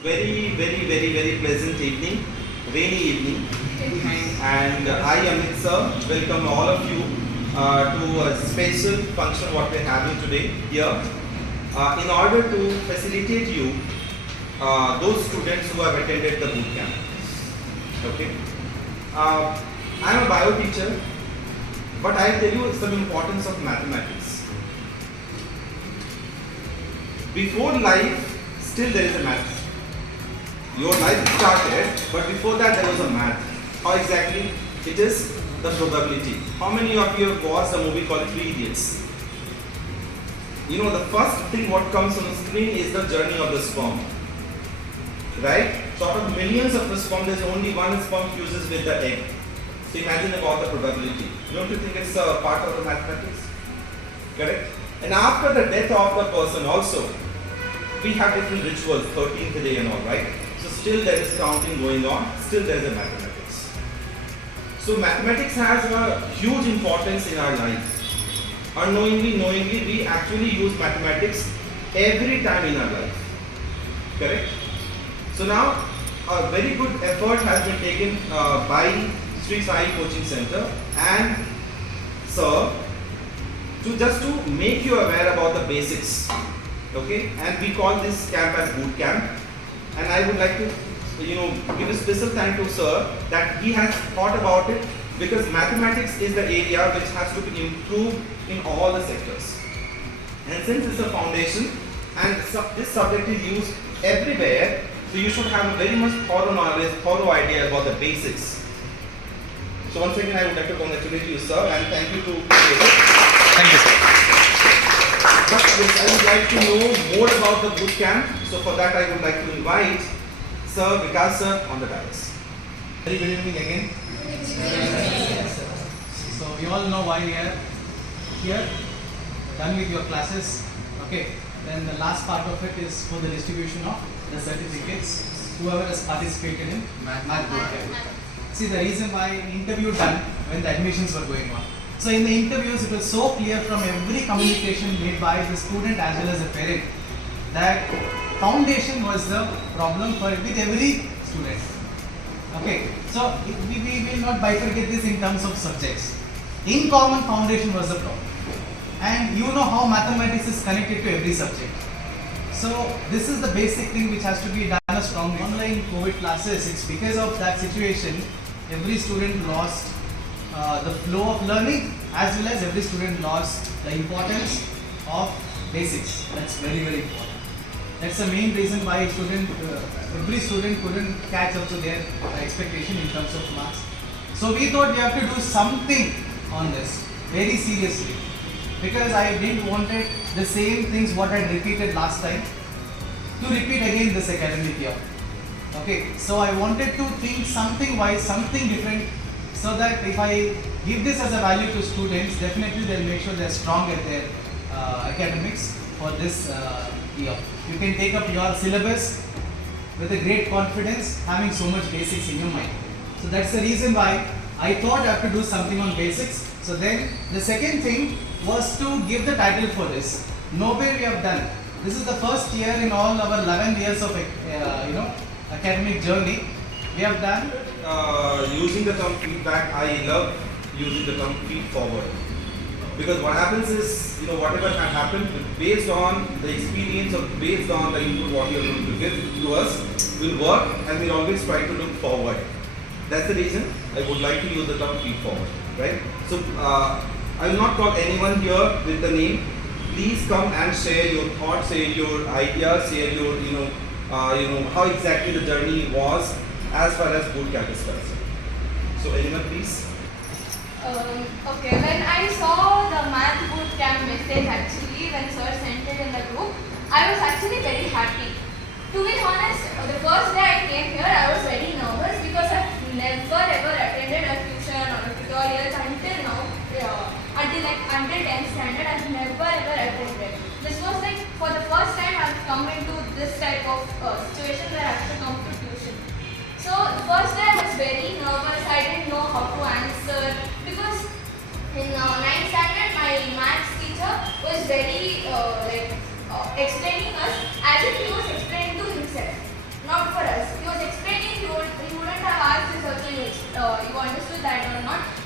Very pleasant evening, rainy evening. And I, Amit sir, welcome all of you to a special function what we are having today here. In order to facilitate you, those students who have attended the boot camp. Okay. I am a bio teacher, but I tell you some importance of mathematics. Before life, still there is a math. Your life started, but before that there was a math. How exactly? It is the probability. How many of you have watched a movie called Three Idiots? You know, the first thing what comes on the screen is the journey of the sperm. Right? So out of millions of the sperm, there is only one sperm fuses with the egg. So imagine about the probability. Don't you think it's a part of the mathematics? Correct? And after the death of the person also, we have different rituals, 13th day and all, right? So still there is counting going on, still there is a mathematics. So mathematics has a huge importance in our life. Unknowingly, knowingly, we actually use mathematics every time in our life. Correct? So now, a very good effort has been taken by Sri Sai Coaching Center and Sir to just to make you aware about the basics. Okay, and we call this camp as boot camp. And I would like to, give a special thank to Sir that he has thought about it, because mathematics is the area which has to be improved in all the sectors. And since it's a foundation and this subject is used everywhere, so you should have a very much thorough knowledge, thorough idea about the basics. So once again, I would like to congratulate you, Sir, and thank you to. Thank you, sir. But yes, I would like to know more about the boot camp. So for that, I would like to invite Sir Vikas Sir on the dais. Very good evening again. So we all know why we are here, done with your classes. Okay. Then the last part of it is for the distribution of the certificates. Whoever has participated in math boot camp. See, the reason why interview done when the admissions were going on. So in the interviews, it was so clear from every communication made by the student as well as the parent that foundation was the problem with every student. Okay, so we will not bifurcate this in terms of subjects. In common foundation was the problem. And you know how mathematics is connected to every subject. So this is the basic thing which has to be done strongly. Online COVID classes, it's because of that situation, every student lost the flow of learning, as well as every student lost the importance of basics. That's very important. That's the main reason why every student couldn't catch up to their expectation in terms of marks. So we thought we have to do something on this very seriously, because I didn't wanted the same things what I repeated last time to repeat again this academic year. Okay, so I wanted to think something wise, something different, so that if I give this as a value to students, definitely they'll make sure they're strong at their academics for this year. You can take up your syllabus with a great confidence, having so much basics in your mind. So that's the reason why I thought I have to do something on basics. So then the second thing was to give the title for this. Nowhere we have done. This is the first year in all our 11 years of academic journey. We have done. Using the term feedback, I love using the term feed forward. Because what happens is, whatever can happen, based on the experience or based on the input what you are going to give to us, will work, and we'll always try to look forward. That's the reason I would like to use the term feed forward, right? So, I will not call anyone here with the name. Please come and share your thoughts, share your ideas, share your, how exactly the journey was as far as boot camp is concerned. So, anyone please? Okay, when I saw the math boot camp message actually, when sir sent it in the group, I was actually very happy. To be honest, the first day I came here, I was very nervous because I've never ever attended a tuition or a tutorial until now, until 10th standard, I've never ever attended. This was like for the first time I've come into this type of situation where I have to come to tuition. So the first day I was very nervous, I didn't know how to answer, because in 9th standard my maths teacher was very explaining us as if he was explaining to himself. Not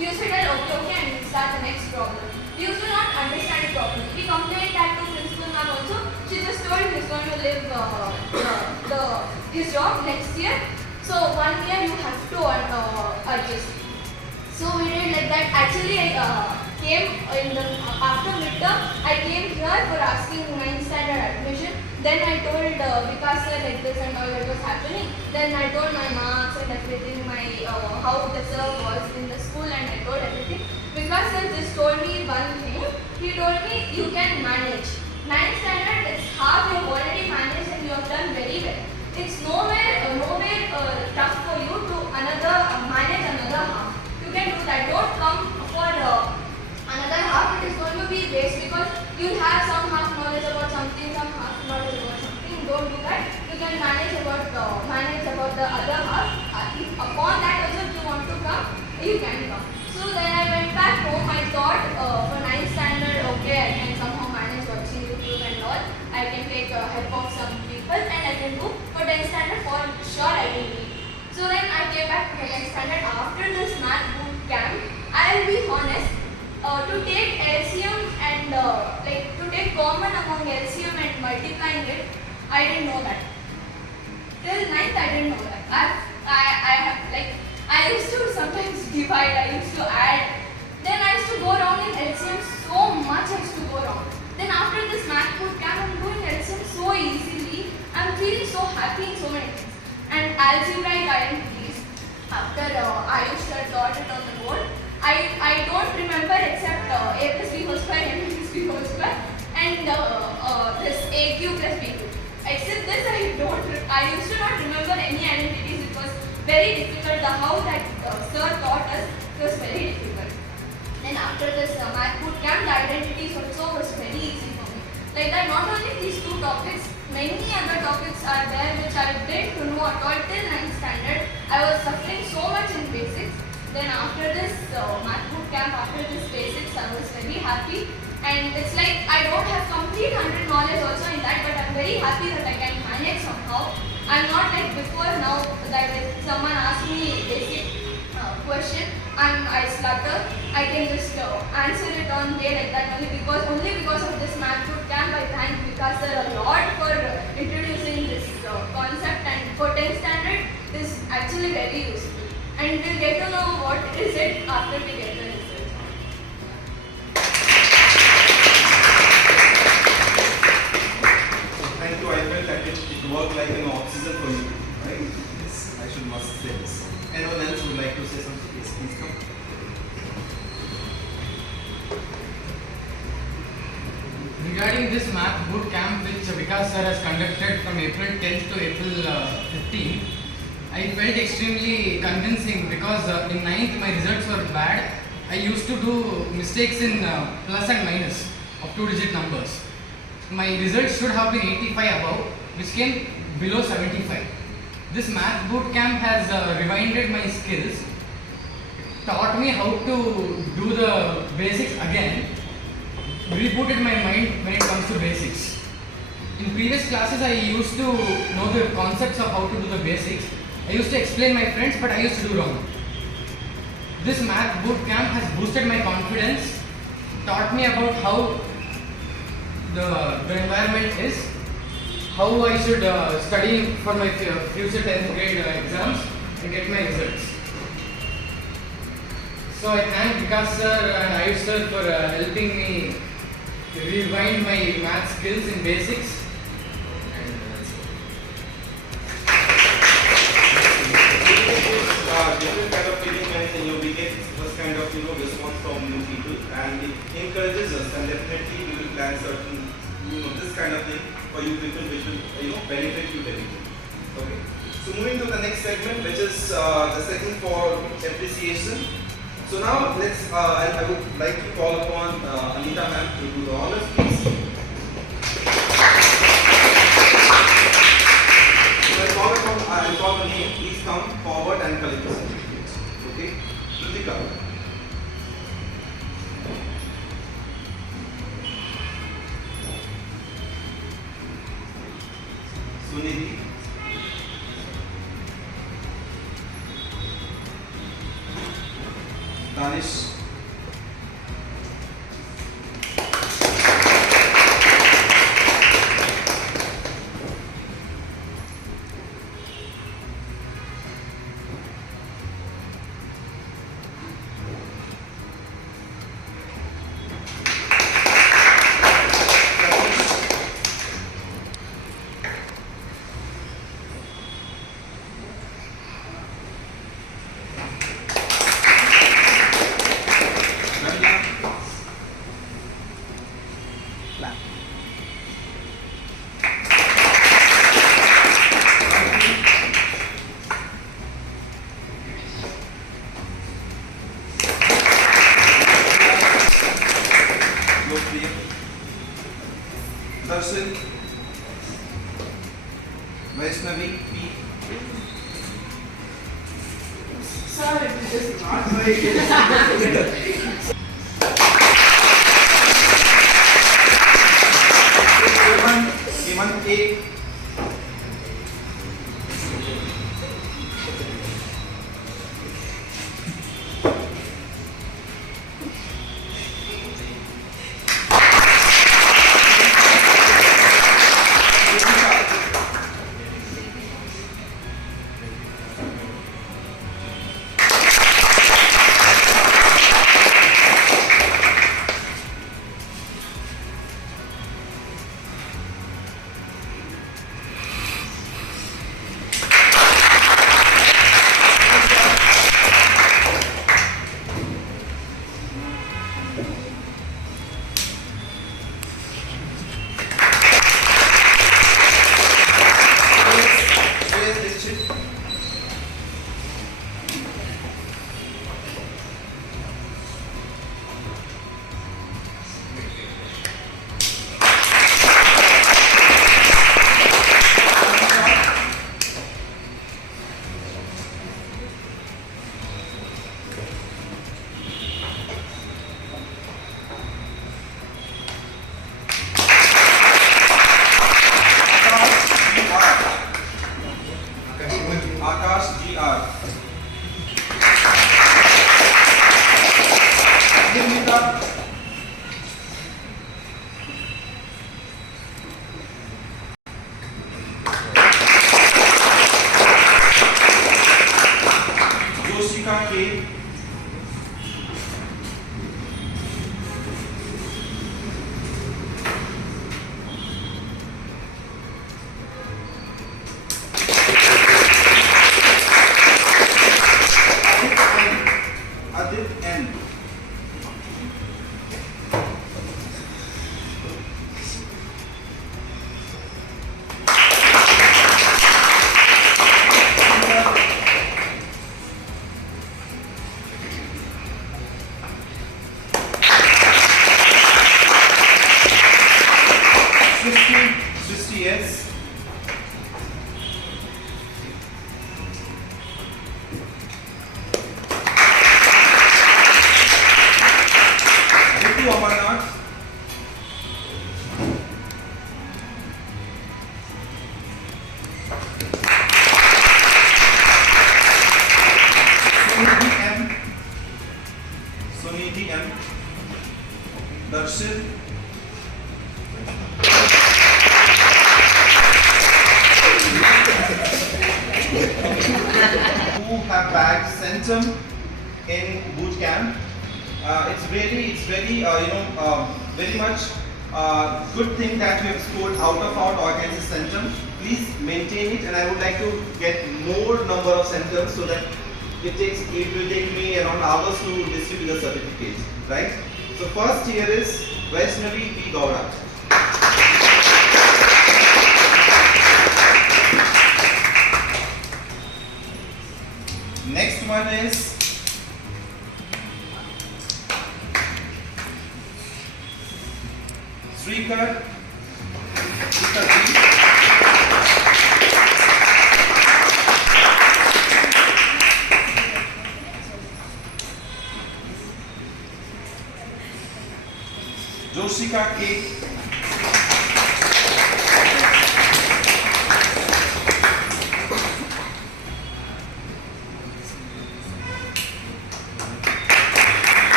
he used to tell okay, okay, and we'll start the next problem. We used to not understand it properly. We complained that to principal ma'am also. She just told he's going to leave his job next year. So 1 year you have to adjust. So we did like that. Actually, I came in the after midterm. I came here for asking 9th standard admission. Then I told Vikas sir like this and all that was happening. Then I told my marks and everything, my how the sir was in the school, and I told everything. Vikas sir just told me one thing. He told me you can manage. 9th standard, it's half you have already managed and you have done very well. It's nowhere tough for you to manage another half. You can do that. Don't come for another half. It is going to be waste because you have some half knowledge about something, some half knowledge about something. Don't do that. You can manage about the other half. If upon that also if you want to come, you can come. So then I went back home. I thought for 9th standard, okay, I can somehow manage watching YouTube and all. I can take help of some people and I can do. For 10th standard, for sure I will be. So then I came back to 10th standard after this math boot camp. I'll be honest. To take LCM and to take common among LCM and multiplying it, I didn't know that. Till 9th, I didn't know that. I used to sometimes divide, I used to add. Then I used to go wrong in LCM so much. I used to go wrong. Then after this math boot camp, I'm doing LCM so easily. I'm feeling so happy in so many things. And algebraic identities. After I used to dot it on the board. I don't remember except a plus b whole square, m plus b whole square, and this aq plus b cube. Except this, I used to not remember any identities. It was very difficult. The how that sir taught us, it was very difficult. Then after this math boot camp, the identities also was very easy for me. Like that, not only these two topics, many other topics are there which I didn't know at all till 9th standard. I was suffering so much in basics. Then after this math boot camp, after this basics, I was very happy. And it's like I don't have complete 100 knowledge also in that, but I'm very happy that I can manage somehow. I'm not like before now that if someone asks me basic question and I stutter, I can just answer it on way like that only because of this math boot camp. I thank Vikas sir a lot for introducing this concept, and for 10th standard, this is actually very useful. And we'll get to know what is it after we get the result. Thank you. I felt that it worked like an oxygen for you, right? Yes, I must say this. Anyone else would like to say something? Yes, please come. Regarding this math boot camp which Vikas sir has conducted from April 10th to April 15th, I felt extremely convincing because in 9th my results were bad. I used to do mistakes in plus and minus of 2-digit numbers. My results should have been 85 above, which came below 75. This math boot camp has rewinded my skills, taught me how to do the basics again, rebooted my mind when it comes to basics. In previous classes I used to know the concepts of how to do the basics. I used to explain my friends, but I used to do wrong. This math boot camp has boosted my confidence, taught me about how the environment is, how I should study for my future 10th grade exams and get my results. So I thank Vikas sir and Ayush sir for helping me rewind my math skills in basics. Different kind of feeling when we get this kind of response from new people, and it encourages us, and definitely we will plan certain this kind of thing for you people which will benefit you very much. Okay. So moving to the next segment, which is the segment for appreciation. So now I would like to call upon Anita ma'am to do the honors, please. I'll call the name. Please come forward and collect the certificate. Okay? Ritika. Sunidhi. Danish. Darshan, Vaishnavi, P. Sir, it is not very Heman, A. Akash GR. Nirmita. Yoshika K. Adit N. Srishti S. Ritu Amarnath. Sunidhi M. Darshan. Who have bagged Centum in boot camp? It's very very much good thing that we have scored out of our against the Centum. Please maintain it, and I would like to get more number of Centums so that it will take me around hours to distribute the certificate, right? So first here is Vaishnavi P. Gaura. Next one is Srikar B. Joshika K.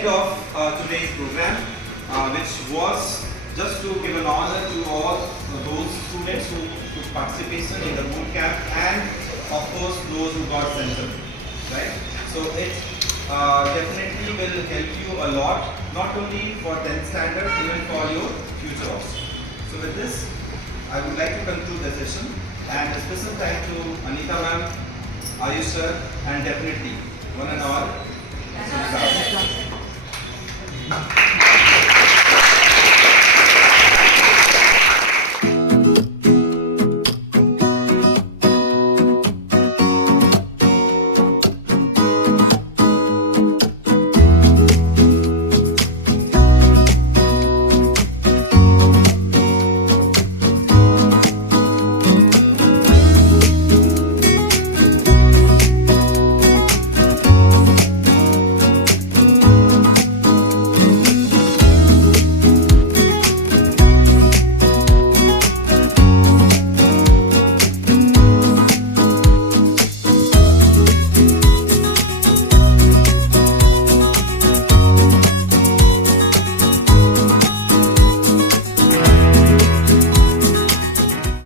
end of today's program, which was just to give an honor to all those students who took participation in the boot camp, and of course those who got Centum, right? So it definitely will help you a lot, not only for 10th standard, even for your future also. So with this, I would like to conclude the session, and a special thank to Anita ma'am, Ayush sir, and definitely one and all.